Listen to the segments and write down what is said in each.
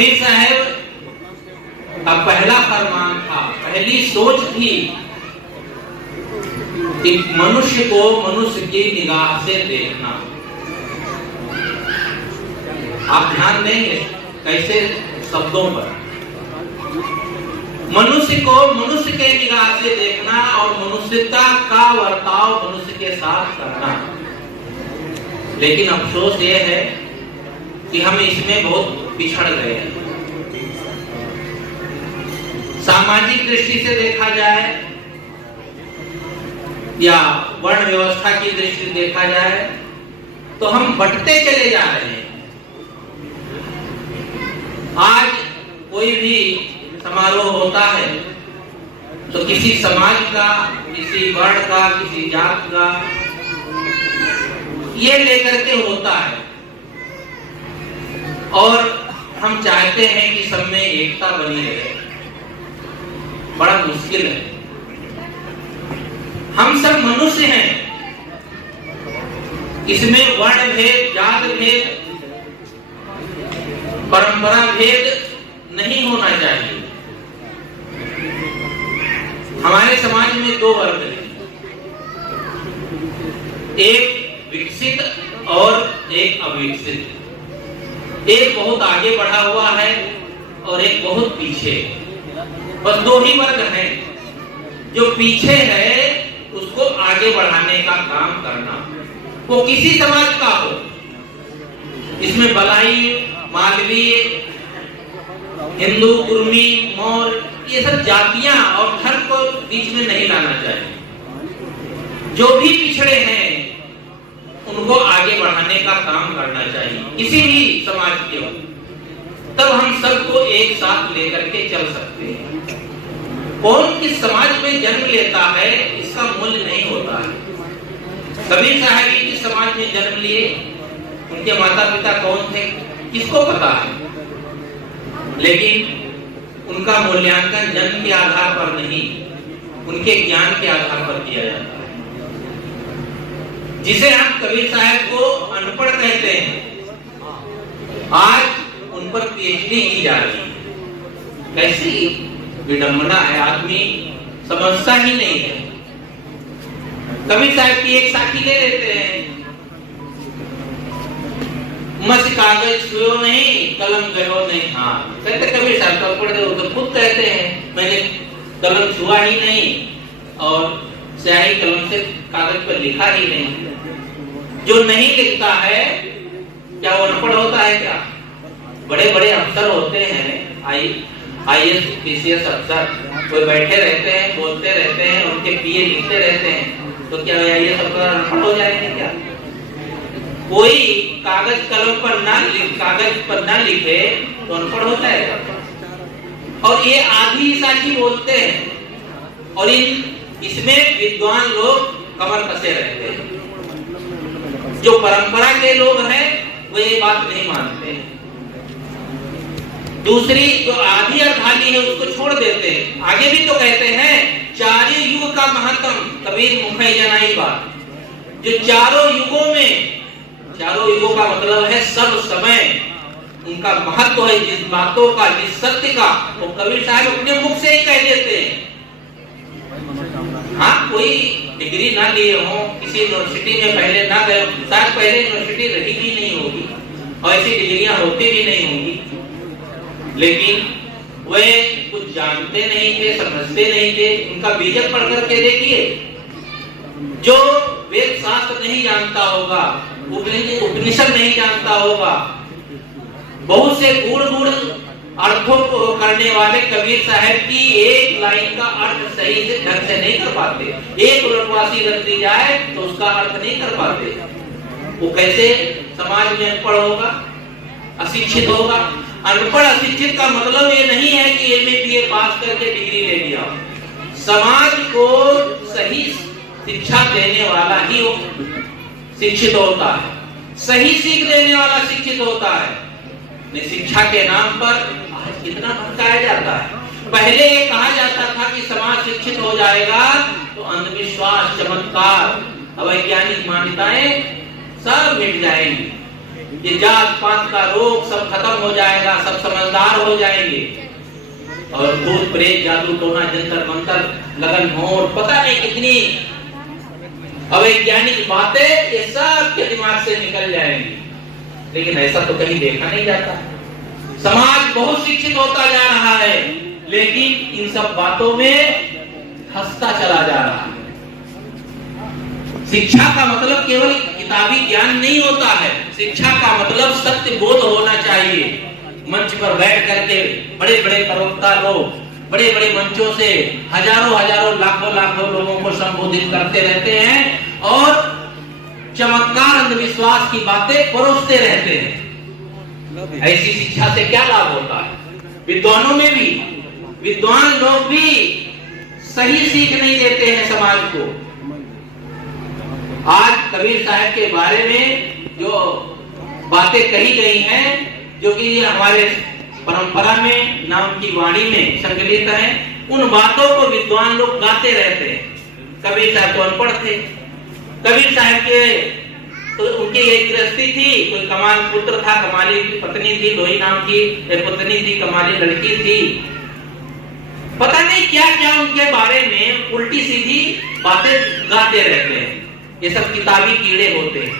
कबीर साहब का पहला फरमान था, पहली सोच थी कि मनुष्य को मनुष्य की निगाह से देखना। आप ध्यान देंगे कैसे शब्दों पर, मनुष्य को मनुष्य के निगाह से देखना और मनुष्यता का वर्ताव मनुष्य के साथ करना। लेकिन अफसोस ये है कि हम इसमें बहुत पिछड़ गए हैं। सामाजिक दृष्टि से देखा जाए या वर्ण व्यवस्था की दृष्टि से देखा जाए तो हम बंटते चले जा रहे हैं। आज कोई भी समारोह होता है तो किसी समाज का, किसी वर्ण का, किसी जात का ये लेकर के होता है और हम चाहते हैं कि सब में एकता बनी रहे। बड़ा मुश्किल है। हम सब मनुष्य हैं, इसमें वर्ण भेद, जात भेद, परंपरा भेद नहीं होना चाहिए। हमारे समाज में दो वर्ग हैं, एक विकसित और एक अविकसित। एक बहुत आगे बढ़ा हुआ है और एक बहुत पीछे। बस दो ही वर्ग हैं। जो पीछे है उसको आगे बढ़ाने का काम करना, वो किसी समाज का हो। इसमें बलाई, मालवी, हिंदू, कुर्मी, मौर्य, ये सब जातियां और धर्म को बीच में नहीं लाना चाहिए। जो भी पिछड़े हैं उनको आगे बढ़ाने का काम करना चाहिए, किसी भी समाज के हो। तब हम सबको एक साथ लेकर के चल सकते हैं। कौन किस समाज में जन्म लेता है इसका मूल्य नहीं होता है। कबीर साहब किस समाज में जन्म लिए, उनके माता पिता कौन थे, किसको पता है। लेकिन उनका मूल्यांकन जन्म के आधार पर नहीं, उनके ज्ञान के आधार पर किया जाता है। जिसे हम कबीर साहब को अनपढ़ कहते हैं, आज उन पर पीएचडी की जा रही है। कैसी विडंबना है, आदमी समझता ही नहीं है। कबीर साहब की एक साखी ले लेते हैं, मस कागज छुयो नहीं, कलम गयो नहीं हाथ। कहते कबीर साहब तो पढ़ते हो तो खुद कहते हैं मैंने कलम छुआ ही नहीं और स्याही कलम से कागज पर लिखा ही नहीं। जो नहीं लिखता है क्या वो अनपढ़ होता है क्या? बड़े बड़े अफसर होते हैं, IAS PCS अफसर, वो बैठे रहते हैं, बोलते रहते हैं, उनके पीए लिखते रहते हैं, तो क्या ये सब अनपढ़ हो जाएंगे क्या? कोई कागज कलम पर कागज पर ना लिखे तो अनपढ़ होता है। और ये आधी साखी बोलते हैं और इसमें विद्वान लोग कमर कसे रहते हैं। जो परंपरा के लोग हैं वो ये बात नहीं मानते। दूसरी जो आधी अर्धाली है उसको छोड़ देते हैं। आगे भी तो कहते हैं चारों युग का महत्तम, कबीर मुखे जनाई बात। जो चारों युगों में, चारों युगों का मतलब है सब समय, उनका महत्व है जिस बातों का, जिस सत्य का, वो कबीर साहब अपने मुख से ही कह देते हैं। हाँ, कोई डिग्री ना लिए हो, किसी यूनिवर्सिटी में पहले ना गए, शायद पहले यूनिवर्सिटी रही भी नहीं होगी और ऐसी डिग्रियां होती भी नहीं होंगी, लेकिन वे कुछ जानते नहीं थे, समझते नहीं थे। उनका बीजक पढ़ करके देखिए, जो वेद शास्त्र नहीं जानता होगा, उपनिषद नहीं जानता होगा, बहुत से गूढ़ अर्थों को करने वाले कबीर साहब की एक लाइन का अर्थ सही से ढंग से नहीं कर पाते। एक उलटवासी रख दी जाए तो उसका अर्थ नहीं कर पाते। वो कैसे समाज में अनपढ़ होगा, अशिक्षित होगा। अनपढ़ अशिक्षित का मतलब ये नहीं है कि MA BA पास करके डिग्री ले लिया। समाज को सही शिक्षा देने वाला ही शिक्षित होता है, सही सीख देने वाला शिक्षित होता है। शिक्षा के नाम पर आज कितना भटकाया जाता है। पहले ये कहा जाता था कि समाज शिक्षित हो जाएगा तो अंधविश्वास, चमत्कार, अवैज्ञानिक मान्यताएं सब मिट जाएंगी। ये जात पात का रोग सब खत्म हो जाएगा, सब समझदार हो जाएंगे, और भूत प्रेत जादू टोना जंतर मंतर लगन होड़ पता नहीं कितनी अवैज्ञानिक बातें ये सब के दिमाग से निकल जाएंगी। लेकिन ऐसा तो कहीं देखा नहीं जाता। समाज बहुत शिक्षित होता जा रहा है, लेकिन इन सब बातों में फंसता चला जा रहा है। शिक्षा का मतलब केवल किताबी ज्ञान नहीं होता है, शिक्षा का मतलब सत्य बोध होना चाहिए। मंच पर बैठ करके बड़े बड़े प्रवक्ता लोग बड़े बड़े मंचों से हजारों हजारों लाखों लाखों लोगों को संबोधित करते रहते हैं और चमत्कार अंधविश्वास की बातें परोसते रहते हैं। ऐसी शिक्षा से क्या लाभ होता है? विद्वानों में भी विद्वान लोग भी सही सीख नहीं देते हैं समाज को। आज कबीर साहब के बारे में जो बातें कही गई हैं, जो कि हमारे परंपरा में नाम की वाणी में संकलित है, उन बातों को विद्वान लोग गाते रहते हैं। कबीर साहब तो अनपढ़ थे। कबीर साहब के तो उनकी एक गृहस्थी थी, कोई कमाल पुत्र था, कमाली की पत्नी थी, लोही नाम की पत्नी थी, कमाली लड़की थी। पता नहीं क्या क्या उनके बारे में उल्टी सीधी बातें गाते रहते हैं। ये सब किताबी कीड़े होते हैं।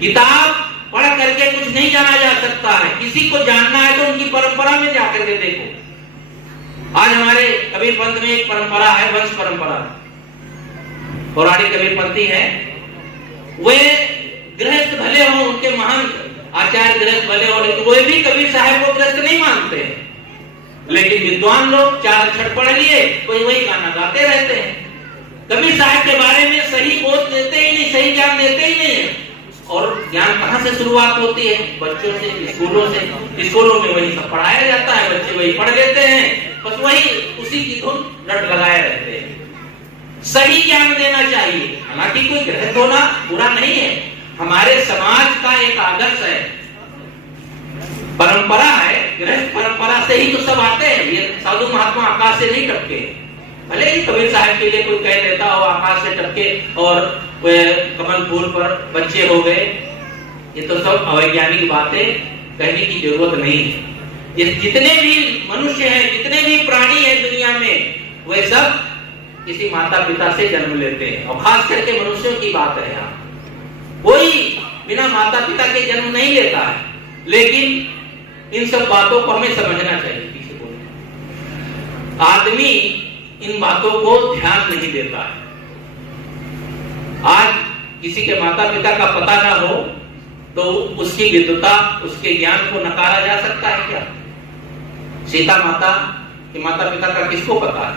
किताब पढ़ करके कुछ नहीं जाना जा सकता है। किसी को जानना है तो उनकी परंपरा में जाकर के देखो। आज हमारे कबीर पंथ में एक परंपरा है, वंश परंपरा, पौराणिक कबीर पंथी है। वे गृहस्थ भले हो, उनके महंत आचार्य गृहस्थ भले हो, लेकिन वे भी कबीर साहब को गृहस्थ नहीं मानते। लेकिन विद्वान लोग 4 अक्षर पढ़ लिए, कोई वही गाना गाते रहते हैं। कबीर साहब के बारे में सही बोध देते ही नहीं, सही ज्ञान देते ही नहीं है। और ज्ञान कहाँ से शुरुआत होती है? बच्चों से, स्कूलों से। स्कूलों में वही सब पढ़ाया जाता है, बच्चे वही पढ़ लेते हैं, बस वही उसी की धुन रट लगाए रहते हैं। सही ज्ञान देना चाहिए। हालांकि कोई गृहस्थ होना बुरा नहीं है, हमारे समाज का एक आदर्श है, परंपरा है। गृहस्थ परंपरा से ही तो सब आते हैं। ये साधु महात्मा आकाश से नहीं टपके। भले ही कबीर साहब के लिए कोई कह देता हो आकाश से टपके और वे कमल फूल पर बच्चे हो गए, ये तो सब अवैज्ञानिक बातें, कहने की जरूरत नहीं है। ये जितने भी मनुष्य हैं, जितने भी प्राणी हैं दुनिया में, वे सब किसी माता पिता से जन्म लेते हैं। और खास करके मनुष्यों की बात है, यहाँ कोई बिना माता पिता के जन्म नहीं लेता है। लेकिन इन सब बातों को हमें समझना चाहिए। आदमी इन बातों को ध्यान नहीं देता है। आज किसी के माता पिता का पता ना हो तो उसकी विद्वता, उसके ज्ञान को नकारा जा सकता है क्या? सीता माता के माता पिता का किसको पता है?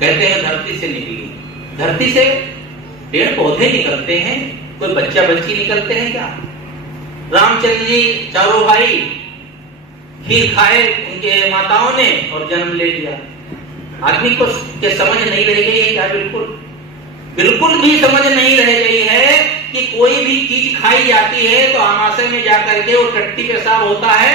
कहते हैं धरती से निकली। धरती से पेड़ पौधे निकलते हैं, कोई बच्चा बच्ची निकलते हैं क्या? रामचंद्र जी चारों भाई खीर खाए उनके माताओं ने और जन्म ले लिया। आदमी को के समझ नहीं रह गई है क्या? बिल्कुल भी समझ नहीं रह गई है कि कोई भी चीज खाई जाती है तो आमाशय में जाकर के वो टट्टी पेशाब होता है,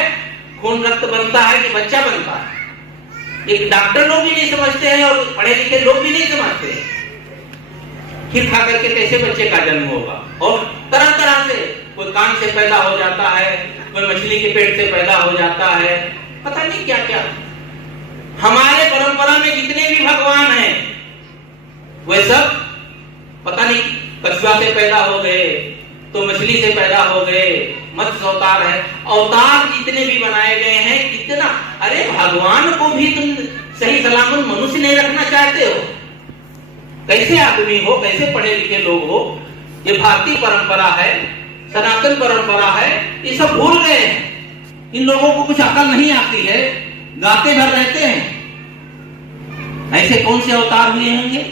खून रक्त बनता है कि बच्चा बनता है। एक डॉक्टर लोग भी नहीं समझते हैं और पढ़े लिखे लोग भी नहीं समझते हैं। खीर खा करके कैसे बच्चे का जन्म होगा? और तरह तरह से, कोई कान से पैदा हो जाता है, कोई मछली के पेट से पैदा हो जाता है, पता नहीं क्या क्या। हमारे परंपरा में जितने भी भगवान हैं वे सब पता नहीं कछुआ से पैदा हो गए तो मछली से पैदा हो गए, मत्स्य अवतार है। अवतार जितने भी बनाए गए हैं कितना, अरे भगवान को भी तुम सही सलामत मनुष्य नहीं रखना चाहते हो? कैसे आदमी हो, कैसे पढ़े लिखे लोग हो? ये भारतीय परंपरा है, सनातन परंपरा है, ये सब भूल गए हैं। इन लोगों को कुछ अकल नहीं आती है, गाते भर रहते हैं। ऐसे कौन से अवतार हुए होंगे?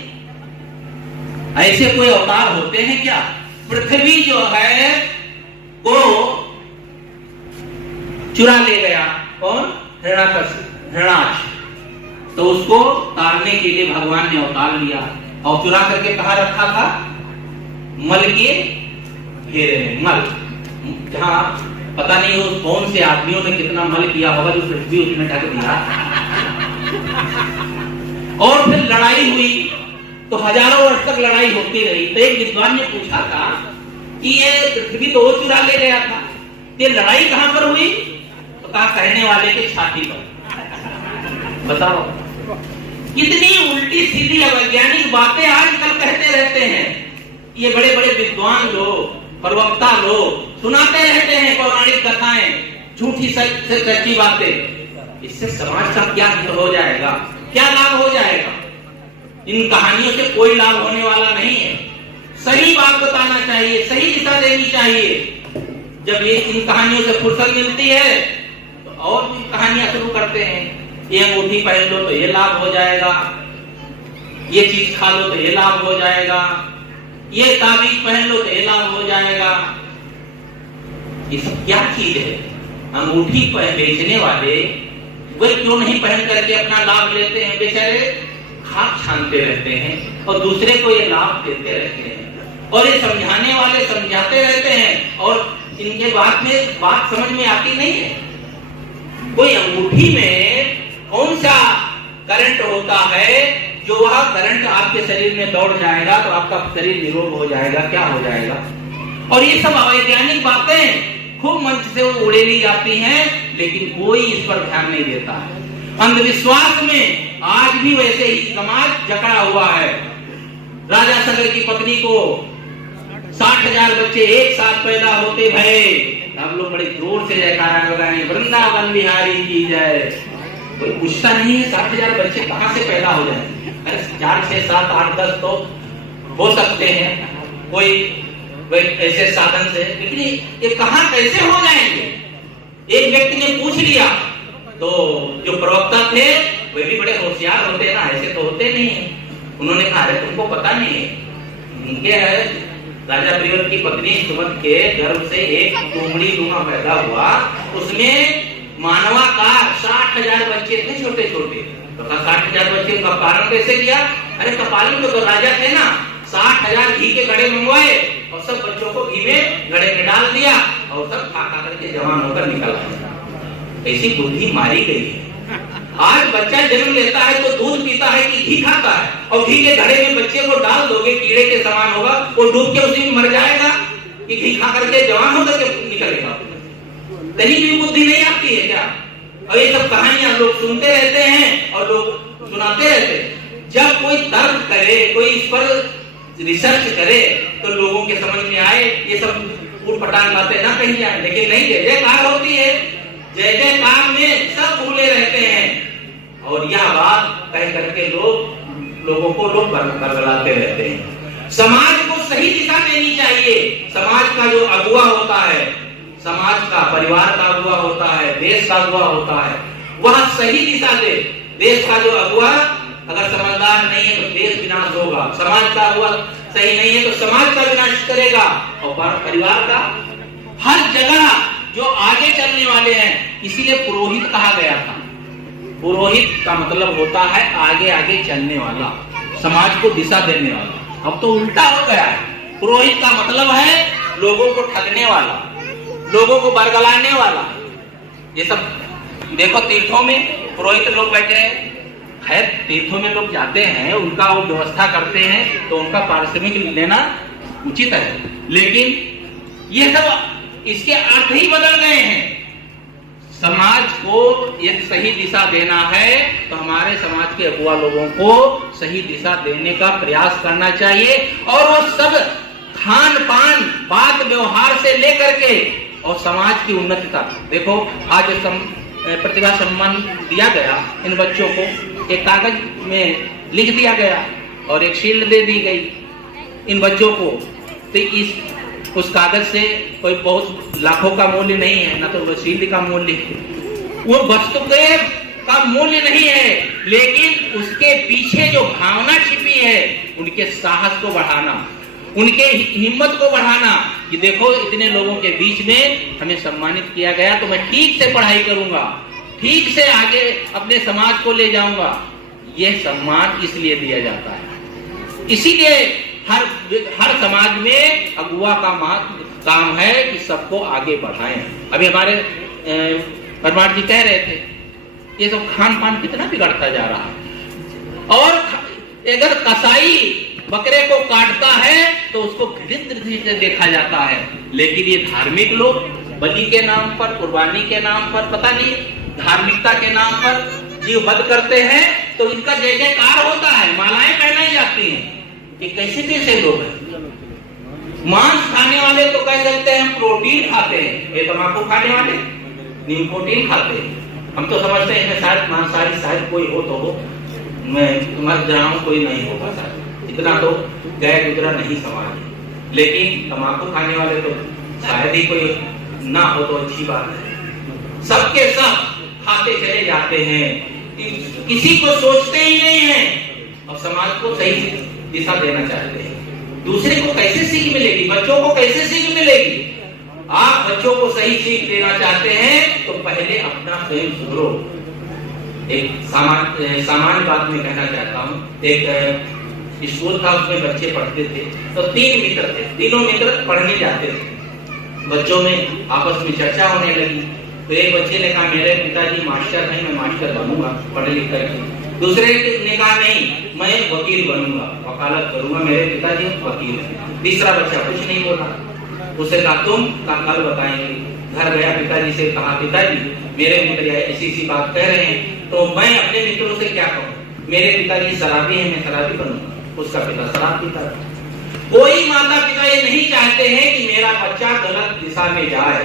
ऐसे कोई अवतार होते हैं क्या? पृथ्वी जो है वो चुरा ले गया कौन? हिरण्याक्ष। तो उसको तारने के लिए भगवान ने अवतार लिया और चुरा करके कहाँ रखा था? मल के घेरे में। मल जहां पता नहीं उस कौन से आदमियों ने कितना मल किया होगा, जो पृथ्वी उसने ढक दिया। और फिर लड़ाई हुई तो हजारों वर्ष तक लड़ाई होती रही। तो एक विद्वान ने पूछा था कि ये पृथ्वी तो वो चुरा ले गया था, ये लड़ाई कहां पर हुई? तो कहा कहने वाले की छाती पर। बताओ, कितनी उल्टी सीधी अवैज्ञानिक बातें आजकल कहते रहते हैं ये बड़े बड़े विद्वान लोग, प्रवक्ता लोग सुनाते रहते हैं पौराणिक कथाएं, झूठी सच्ची बातें। इससे समाज का क्या हो जाएगा, क्या लाभ हो जाएगा? इन कहानियों से कोई लाभ होने वाला नहीं है। सही बात बताना चाहिए, सही दिशा देनी चाहिए। जब ये इन कहानियों से फुर्सत मिलती है तो और भी कहानियां शुरू करते हैं। ये अंगूठी पहन लो तो ये लाभ हो जाएगा, ये चीज खा लो तो ये लाभ हो जाएगा, ये ताबीज पहन लो तो ये लाभ हो जाएगा। ये सब क्या चीज है? अंगूठी बेचने वाले वे क्यों नहीं पहन करके अपना लाभ लेते हैं? बेचारे खाक छानते रहते हैं और दूसरे को ये लाभ देते रहते हैं, और ये समझाने वाले समझाते रहते हैं और इनके बात समझ में आती नहीं है। कोई अंगूठी में कौन सा करंट होता है जो वह करंट आपके शरीर में दौड़ जाएगा तो आपका शरीर निरोग हो जाएगा, क्या हो जाएगा? और ये सब अवैज्ञानिक बातें खूब मंच से उड़ेली जाती हैं, लेकिन कोई इस पर ध्यान नहीं देता है। अंधविश्वास में आज भी वैसे ही समाज जकड़ा हुआ है। राजा सगर की पत्नी को 60,000 बच्चे एक साथ पैदा होते भये। हम लोग बड़े जोर से जयकारा लगाएं, वृंदावन बिहारी की जय। कोई पूछता नहीं है 60,000 बच्चे कहां से पैदा हो जाए? अरे 4, 6, 7, 8, 10 तो हो सकते हैं कोई ऐसे साधन से, लेकिन ये कहां कैसे हो जाएंगे? एक व्यक्ति ने पूछ लिया तो जो प्रवक्ता थे वे भी बड़े होशियार होते हैं ना, ऐसे तो होते नहीं है। उन्होंने कहा अरे तुमको पता नहीं है, उनके राजा प्रियर की पत्नी सुमंत के गर्भ से एक कुमड़ी लूंगा पैदा हुआ, उसमें मानवाकार 60,000 बच्चे थे छोटे छोटे। तो 60,000 बच्चे का पालन कैसे किया? अरे कपालन तो राजा थे ना, 60,000 घी के घड़े मंगवाए और सब बच्चों को घी में घड़े में डाल दिया और सब खा खा करके जवान होकर निकल आए। ऐसी बुद्धि मारी गई है। आज बच्चा जन्म लेता है तो दूध पीता है कि घी खाता है, और घी के घड़े में बच्चे को डाल दोगे कीड़े के समान होगा, वो डूब के उसी में मर जाएगा कि घी खा करके जवान होकर के निकलेगा? कहीं भी बुद्धि नहीं आती है क्या? और ये सब कहानियां लोग सुनते रहते हैं और लोग सुनाते रहते हैं। जब कोई तर्क करे, कोई इस पर रिसर्च करे तो लोगों के समझ में आए, ये सब उठपटांग बातें ना कही जाए। लेकिन नहीं, जय जयकार होती है, जय जयकार में सब भूले रहते हैं और यह बात कह करके लोगों को बरगलाते रहते हैं। समाज को सही दिशा देनी चाहिए। समाज का जो अगुवा होता है, समाज का, परिवार का अगुवा होता है, देश का अगुवा होता है, वह सही दिशा दे। देश का जो अगुवा अगर समझदार नहीं है तो देश विनाश होगा, समाज का अगुवा सही नहीं है तो समाज का विनाश करेगा, और परिवार का। हर जगह जो आगे चलने वाले हैं, इसीलिए पुरोहित कहा गया था। पुरोहित का मतलब होता है आगे आगे चलने वाला, समाज को दिशा देने वाला। अब तो उल्टा हो गया है। पुरोहित का मतलब है लोगों को ठगने वाला, लोगों को बरगलाने वाला। ये सब देखो, तीर्थों में पुरोहित लोग बैठे हैं। खैर, तीर्थों में लोग जाते हैं, उनका वो व्यवस्था करते हैं तो उनका पारिश्रमिक लेना उचित है, लेकिन ये सब इसके अर्थ ही बदल गए हैं। समाज को यदि सही दिशा देना है तो हमारे समाज के अगुवा लोगों को सही दिशा देने का प्रयास करना चाहिए, और वो सब खान पान, बात व्यवहार से लेकर के और समाज की उन्नति तक। देखो, आज प्रतिभा सम्मान दिया गया इन बच्चों को, एक कागज में लिख दिया गया और एक शील्ड दे दी गई इन बच्चों को। तो उस कागज से कोई बहुत लाखों का मूल्य नहीं है, ना तो वो शील्ड का मूल्य है, वो वस्तु का मूल्य नहीं है, लेकिन उसके पीछे जो भावना छिपी है, उनके साहस को बढ़ाना, उनके हिम्मत को बढ़ाना कि देखो इतने लोगों के बीच में हमें सम्मानित किया गया तो मैं ठीक से पढ़ाई करूंगा, ठीक से आगे अपने समाज को ले जाऊंगा। यह सम्मान इसलिए दिया जाता है। इसीलिए हर समाज में अगुवा का काम है कि सबको आगे बढ़ाएं। अभी हमारे परमार जी कह रहे थे, ये सब खान पान कितना बिगड़ता जा रहा है, और अगर कसाई बकरे को काटता है तो उसको घृणित दृष्टि से देखा जाता है, लेकिन ये धार्मिक लोग बलि के नाम पर, कुर्बानी के नाम पर, पता नहीं धार्मिकता के नाम पर जीव वध करते हैं, तो इनका जय जयकार होता है, मालाएं पहनाई जाती हैं। ये कैसे कैसे लोग हैं? मांस खाने वाले तो कह सकते हैं प्रोटीन खाते हैं, ये तंबाकू खाने वाले निकोटीन खाते हैं। हम तो समझते हैं शायद मांसाहारी शायद कोई हो तो हो, मैं मर जाऊं कोई नहीं होगा शायद, इतना तो गैर गुजरा नहीं समाज है। लेकिन तंबाकू खाने वाले तो शायद ही कोई ना हो तो अच्छी बात है। सबके सब खाते चले जाते हैं, किसी को सोचते ही नहीं है और समाज को सही दिशा देना चाहते हैं। दूसरे को कैसे सीख मिलेगी? बच्चों को कैसे सीख मिलेगी? आप बच्चों को सही सीख देना चाहते हैं तो पहले अपना स्वयं सुधरो। एक सामान्य बात मैं कहना चाहता हूँ। एक स्कूल था, उसमें बच्चे पढ़ते थे, तो 3 मित्र थे, तीनों मित्र पढ़ने जाते थे। बच्चों में आपस में चर्चा होने लगी, तो एक बच्चे ने कहा मेरे पिताजी मास्टर हैं, मैं मास्टर बनूंगा पढ़ लिख करके। दूसरे ने कहा नहीं, मैं वकील बनूंगा, वकालत करूंगा, मेरे पिताजी वकील हैं। तीसरा बच्चा कुछ नहीं बोला। उसे कहा तुम कल बताएंगे। घर गया, पिताजी से कहा पिताजी मेरे मित्र ऐसी सी बात कह रहे हैं, तो मैं अपने मित्रों से क्या कहूँ? मेरे पिताजी शराबी हैं, मैं शराबी बनूंगा। उसका पिता शराब पीता है। कोई माता पिता ये नहीं चाहते हैं कि मेरा बच्चा गलत दिशा में जाए,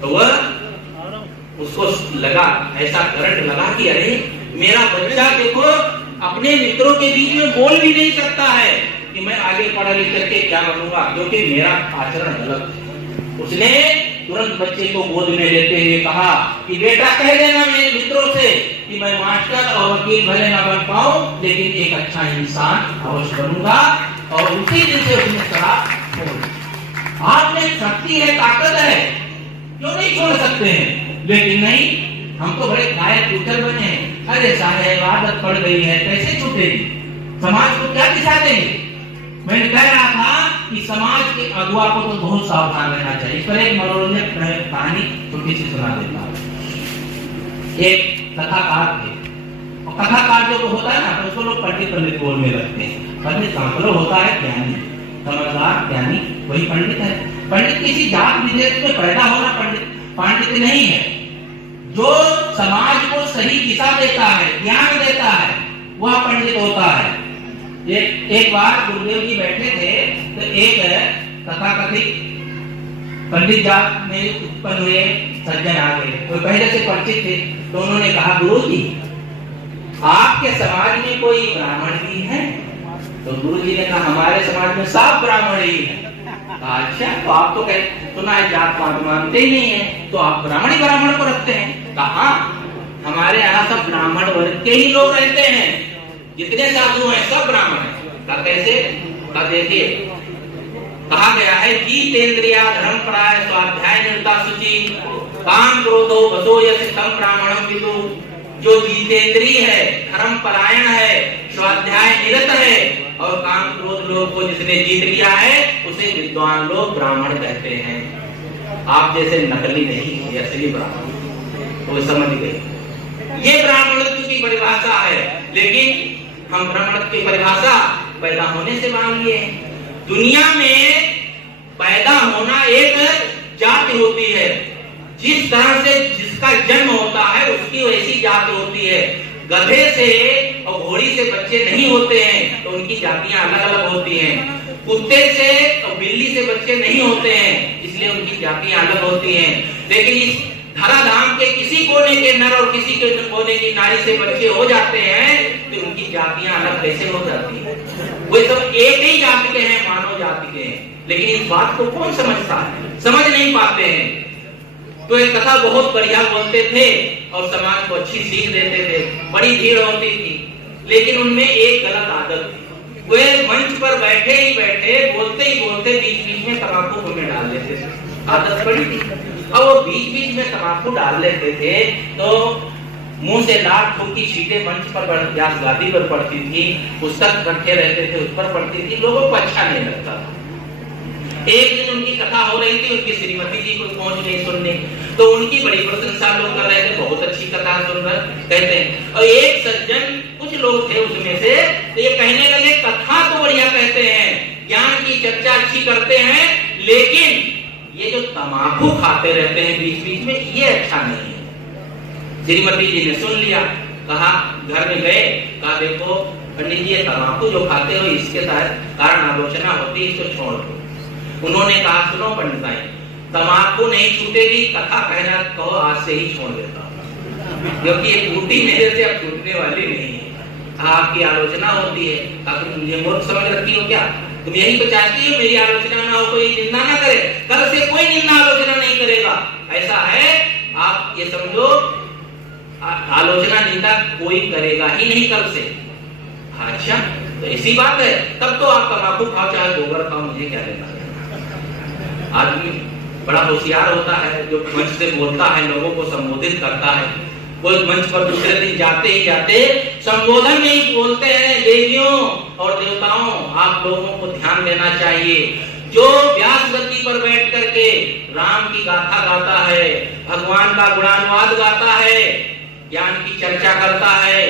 तो वह उसको लगा, ऐसा करंट लगा कि अरे मेरा बच्चा देखो अपने मित्रों के बीच में बोल भी नहीं सकता है कि मैं आगे पढ़ा लिख करके क्या बनूंगा, क्योंकि मेरा आचरण गलत है। उसने तुरंत बच्चे को गोद में लेते हुए कहा कि बेटा कह देना मेरे मित्रों से कि मैं मास्टर और वकील भले ना बन पाऊं, लेकिन एक अच्छा इंसान अवश्य बनूंगा। और उसी दिन से उसने शराब छोड़ दी। आप में शक्ति है, ताकत है, क्यों नहीं छोड़ सकते हैं? लेकिन नहीं, हम तो बड़े कायर पुत्र बने हैं। अरे साहब आदत पड़ गई है, कैसे छूटेगी? समाज को क्या दिशा देंगे? मैंने कह रहा था कि समाज के अगुआ को तो बहुत सावधान रहना चाहिए। इस पर एक मनोरंजक कहानी छोटी सी सुना देता हूँ। एक कथाकार थे, और कथाकार जो होता है ना, तो उसको लोग पंडित बोल में रखते हैं। पंडित का मतलब होता है ज्ञानी, समझदार ज्ञानी, वही पंडित है। पंडित किसी जात विशेष में पैदा होना पंडित नहीं है। जो समाज को सही दिशा देता है, ज्ञान देता है, वह पंडित होता है। एक बार गुरुदेव जी बैठे थे, तो एक तथाकथित पंडित जात में उत्पन्न हुए सज्जन आ गए। वो पहले से परिचित थे, तो उन्होंने कहा गुरु जी आपके समाज में कोई ब्राह्मण भी है? तो गुरु जी ने कहा हमारे समाज में सब ब्राह्मण ही है। अच्छा, तो आप तो सुना है जात पात मानते ही नहीं है, तो आप ब्राह्मण को रखते हैं? कहा हमारे यहाँ सब ब्राह्मण वर्ग के ही लोग रहते हैं, जितने साधु हैं सब ब्राह्मण हैं। कहा कैसे? कहा देखिए, कहा गया है जीतेंद्रिया धर्म पराय स्वाध्याय निरता शुचि काम क्रोधो बसो यस्य तम ब्राह्मणम विदु। जो जीतेंद्री है, धर्म परायण है, स्वाध्याय निरत है और काम क्रोध लोग को जिसने जीत लिया है, उसे विद्वान लोग ब्राह्मण कहते हैं। आप जैसे नकली नहीं, ये असली ब्राह्मण। तो समझ गए, ये ब्राह्मणत्व की परिभाषा है। लेकिन हम ब्राह्मणत्व की परिभाषा पैदा होने से मान लिए। दुनिया में पैदा होना एक जाति होती है, जिस तरह से जिसका जन्म होता है उसकी वैसी जाति होती है। गधे से और घोड़ी से बच्चे नहीं होते हैं, तो उनकी जातियां अलग अलग होती हैं। कुत्ते से और बिल्ली से बच्चे नहीं होते हैं, इसलिए उनकी जातियां अलग होती हैं। लेकिन इस धराधाम के किसी कोने के नर और किसी के कोने की नारी से बच्चे हो जाते हैं, तो उनकी जातियां अलग कैसे हो जाती हैं? वे सब एक ही जाति के हैं, मानव जाति के हैं। लेकिन इस बात को कौन समझता है? समझ नहीं पाते हैं। तो एक कथा बहुत बढ़िया बोलते थे और समाज को अच्छी सीख देते थे, बड़ी भीड़ होती थी। लेकिन उनमें एक गलत आदत थी, वे मंच पर बैठे ही बैठे बोलते ही बोलते बीच बीच में तंबाकू मुंह में डाल लेते थे। आदत पड़ी थी, और वो बीच बीच में तंबाकू डाल लेते थे तो मुंह से लाल फूल की छींटे मंच पर या गादी पर पड़ती थी, पुस्तक रखे रहते थे उस पर पड़ती थी, लोगों को अच्छा नहीं लगता था। एक दिन उनकी कथा हो रही थी, उनकी श्रीमती जी को पहुंच गई सुनने, तो उनकी बड़ी प्रशंसा लोग कर रहे थे, बहुत अच्छी कथा सुन रहे कहते हैं। और एक सज्जन, कुछ लोग थे उसमें से, तो ये कहने लगे कथा तो बढ़िया कहते हैं, ज्ञान की चर्चा अच्छी करते हैं, लेकिन ये जो तम्बाकू खाते रहते हैं बीच बीच में, ये अच्छा नहीं है। श्रीमती जी ने सुन लिया, कहा घर में गए, कहा देखो पंडित जी ये तम्बाकू जो खाते हो इसके कारण आलोचना होती है, इसको छोड़ दो। उन्होंने कहा सुनो पंडित भाई, तम्बाकू नहीं छूटेगी, कथा कहना कहो आज से ही छोड़ देता हूँ, क्योंकि ये बूटी मेरे से अब छूटने वाली नहीं है। आपकी आलोचना होती है, तुम मुझे मूर्ख समझ रखी हो क्या? तुम यही तो चाहती हो मेरी आलोचना ना हो, कोई निंदा ना करे, कल से कोई निंदा आलोचना नहीं करेगा, ऐसा है? आप ये समझो आलोचना निंदा कोई करेगा ही नहीं कल से। अच्छा तो ऐसी बात है, तब तो आप तम्बाकू खाओ चाहे गोबर खाओ, मुझे क्या लेना। आदमी बड़ा होशियार होता है जो मंच से बोलता है, लोगों को संबोधित करता है, वो मंच पर दूसरे दिन जाते ही जाते संबोधन में ही बोलते हैं, देवियों और देवताओं आप लोगों को ध्यान देना चाहिए, जो व्यास गद्दी पर बैठ करके राम की गाथा गाता है, भगवान का गुणानुवाद गाता है, ज्ञान की चर्चा करता है,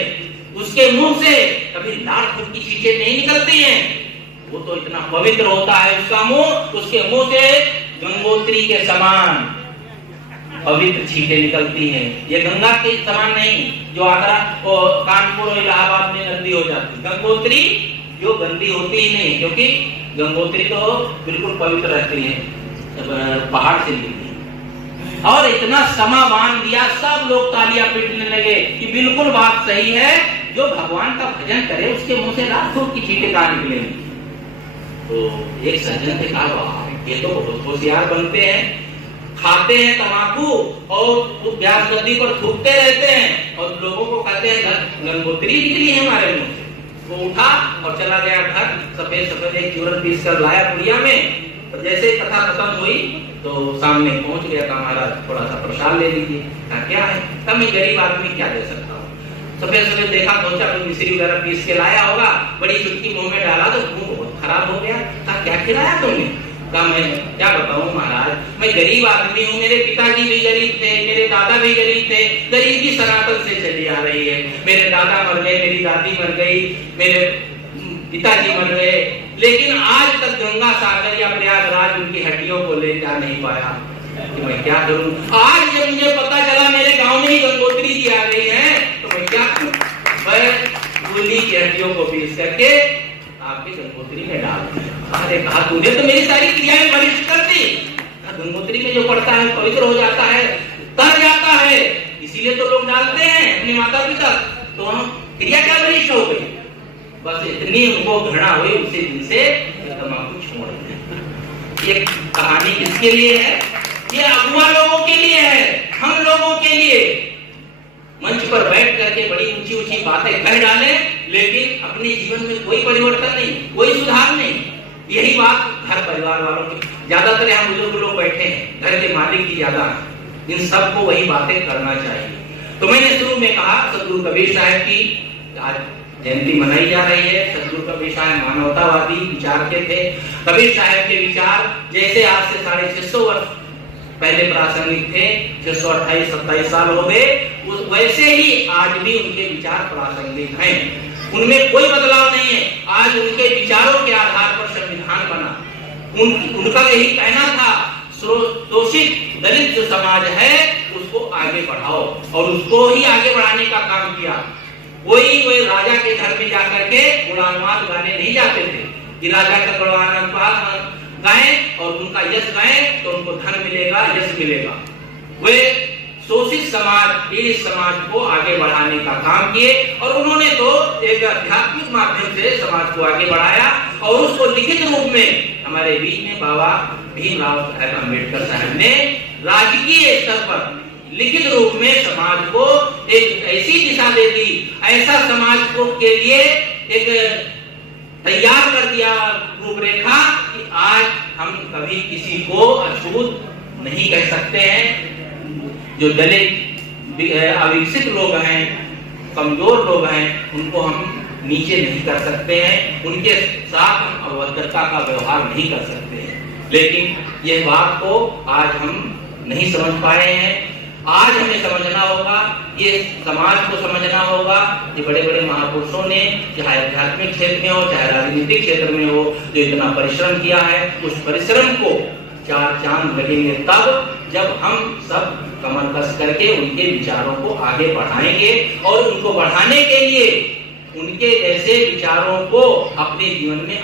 उसके मुंह से कभी लाल फूल की चीजें नहीं निकलती हैं। वो तो इतना पवित्र होता है उसका मुंह, उसके मुंह से गंगोत्री के समान पवित्र छींटे निकलती हैं। ये गंगा के समान नहीं जो आगरा और कानपुर और इलाहाबाद में गंदी हो जाती, गंगोत्री जो गंदी होती ही नहीं, क्योंकि गंगोत्री तो बिल्कुल पवित्र रहती है, पहाड़ से निकलती है। और इतना समा बांध दिया, सब लोग तालियां पीटने लगे कि बिल्कुल बात सही है, जो भगवान का भजन करे उसके मुंह से लाखों की छींटे कहाँ निकलेंगी। तो एक सज्जन ने कहा ये तो बहुत होशियार बनते हैं, खाते हैं तम्बाकू और व्यास गद्दी पर थूकते रहते हैं और लोगों को कहते हैं गंगोत्री निकली है हमारे मुंह से। वो उठा और चला गया घर, सफेद सफेद एक चूरन पीस कर लाया पुड़िया में। तो जैसे कथा खत्म हुई तो सामने पहुंच गया, कहा महाराज थोड़ा सा प्रसाद ले लीजिए। कहा क्या है? तब मैं गरीब आदमी क्या दे सकता हूँ। सफेद सफेद देखा, सोचा कोई मिश्री वगैरह पीस के लाया होगा, बड़ी चुटकी मुंह में डाला तो मुंह बहुत खराब हो गया। कहा क्या खिलाया तुमने? कहा मैं क्या बताऊं महाराज, मैं गरीब आदमी हूँ, मेरे पिताजी भी गरीब थे, मेरे दादा भी गरीब थे, गरीबी सनातन से चली आ रही है। मेरे दादा मर गए, मेरी दादी मर गई, मेरे पिताजी मर गए, लेकिन आज तक गंगा सागर या प्रयागराज उनकी हड्डियों को ले जा नहीं पाया कि मैं क्या करूं। आज जब मुझे पता चला मेरे गांव में ही गंगोत्री जी आ गई है तो मैं क्या करूं? मैं उन्हीं की हड्डियों को पीस करके आपकी गंगोत्री में डाल दिया। अरे कहा तूने तो मेरी सारी क्रियाएं बलिष्ठ कर दी। गंगोत्री में जो पड़ता है पवित्र हो जाता है, तर जाता है, इसीलिए तो लोग डालते हैं अपने माता पिता। तो हम क्रिया क्या बलिष्ठ हो गई? बस इतनी उनको घृणा हुई, उसी दिन से तम्बाकू छोड़ दिया। ये कहानी किसके लिए है? ये अगुआ लोगों के लिए है, हम लोगों के लिए। मंच पर बैठ करके बड़ी ऊंची ऊंची बातें कह डाले, लेकिन अपने जीवन में कोई परिवर्तन नहीं, कोई सुधार नहीं। यही बात घर परिवार वालों की, ज्यादातर यहाँ बुजुर्ग लोग बैठे हैं, घर के मालिक की ज्यादा, इन सबको वही बातें करना चाहिए। तो मैंने शुरू में कहा सदगुरु कबीर साहब की आज जयंती मनाई जा रही है। सदगुरु कबीर साहब मानवतावादी विचार के थे। कबीर साहब के विचार जैसे आज से 650 वर्ष पहले प्रासंगिक थे, 628-27 साल हो गए, वैसे ही आज भी उनके विचार प्रासंगिक हैं, उनमें कोई बदलाव नहीं है। आज उनके विचारों के आधार पर संविधान बना। उनका यही कहना था, शोषित दलित जो समाज है उसको आगे बढ़ाओ, और उसको ही आगे बढ़ाने का काम किया। कोई राजा के घर में जाकर के गुणानुवाद गाने नहीं जाते थे कि राजा का गुणानुवाद गाएं और उनका यश गाएं तो उनको धन मिलेगा, यश मिलेगा। वे शोषित समाज, पीड़ित समाज को आगे बढ़ाने का काम किए, और उन्होंने तो एक आध्यात्मिक माध्यम से समाज को आगे बढ़ाया, और उसको लिखित रूप में हमारे बीच में बाबा भीमराव अम्बेडकर साहब ने राजकीय स्तर पर लिखित रूप में समाज को एक ऐसी दिशा दे दी, ऐसा समाज को के लिए एक तैयार कर दिया रूपरेखा कि आज हम कभी किसी को अछूत नहीं कह सकते हैं। जो दलित अविकसित लोग हैं, कमजोर लोग हैं, उनको हम नीचे नहीं कर सकते हैं, उनके साथ हम अभद्रता का व्यवहार नहीं कर सकते हैं। लेकिन यह बात को आज हम नहीं समझ पाए हैं। आज हमें समझना होगा, ये समाज को समझना होगा। ये बड़े बड़े महापुरुषों ने चाहे आध्यात्मिक क्षेत्र में हो, चाहे राजनीतिक क्षेत्र में हो, जो इतना परिश्रम किया है, उस परिश्रम को चार चांद लगेंगे तब जब हम सब कमर कस करके उनके विचारों को आगे बढ़ाएंगे और उनको बढ़ाने के लिए उनके जैसे विचारों को अपने जीवन में